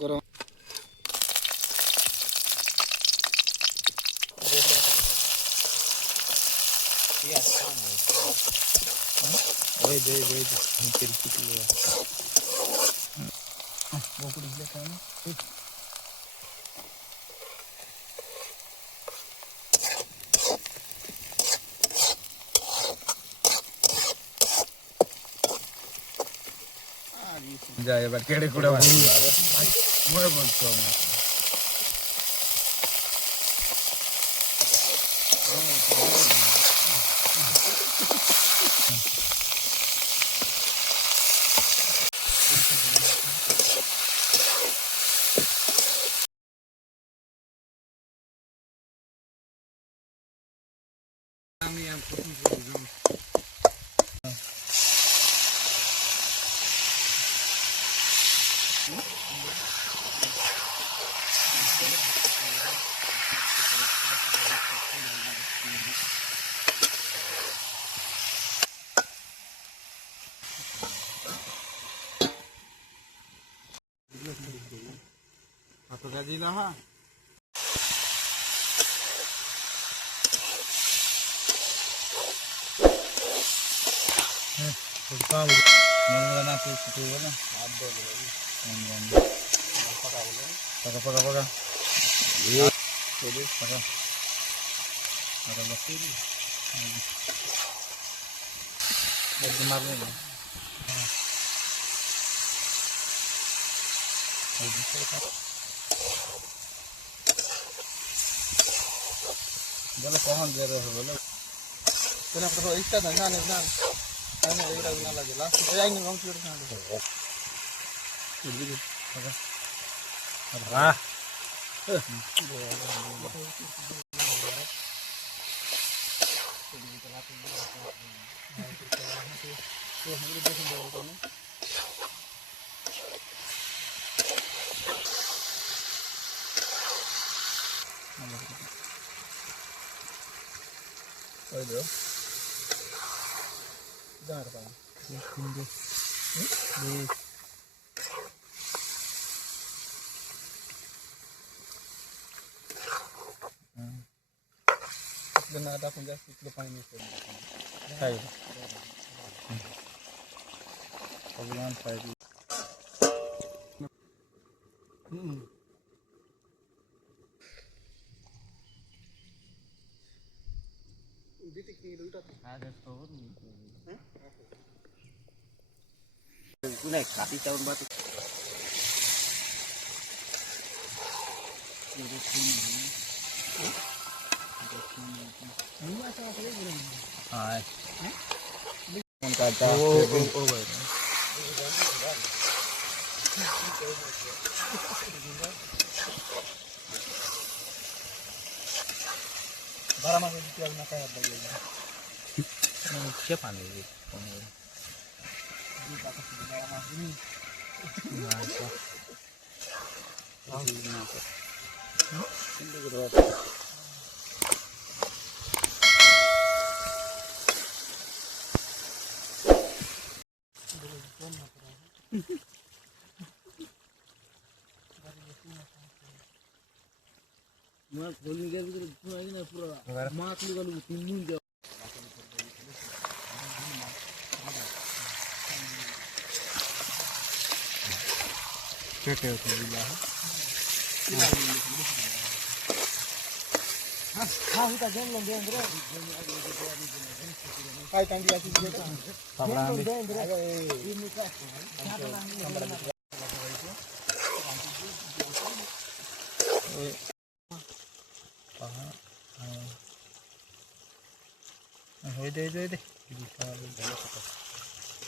गरम जाए बार केड़े कुड़ा बार मोए बोलतो আমি আম প্রথম দিলাম কত গাজি না হ্যাঁ काम मन ना से छुट्टी हो ना आप दो पका बोलो पका पका पका ये छोड़ो पका अरे बस ये मारने ना बोलो कौन दे रहे हो बोलो तो ना तो इसका धंधा नहीं ना Ano ira na lagi la. Ay ni ngong sure na. Hindi. Paka. Ah. Ayo. Dar pa. Hindi. Then ada pun just itu pain itu. Hai. Paglawan pain. Bitik ni luta. Ada store ni. Kunai kati tahun batu. Hai. Con kata. Oh. Bara masih dijual nak kayak begini. Siapa nih? Ini tak kasih bara masih ini. Masa. Ini apa? Ini berapa? Mak boleh kan kita pura ini pura. Mak ni kalau timun jauh. Cetek tu bila. हाँ उनका जन्म लोग देंगे रे काय टांगी आती है तो पापड़ा देंगे रे ये निका क्या wede.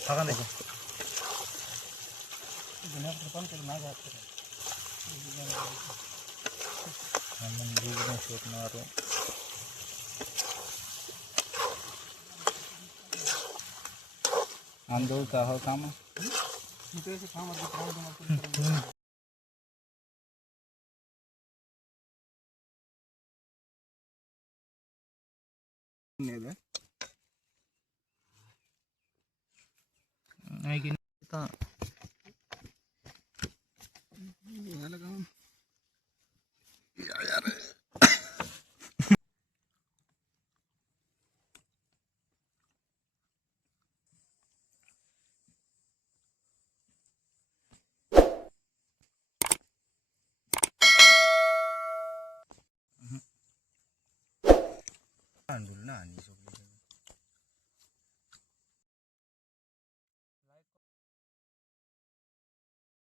Hakan deh. Benar depan ke naga. Namun juga shot naruh. Andul tahu kamu? Itu sih kamu harus tahu dengan ini lah. Naikin kita. Wala kamu. Ya. Andul na ni so.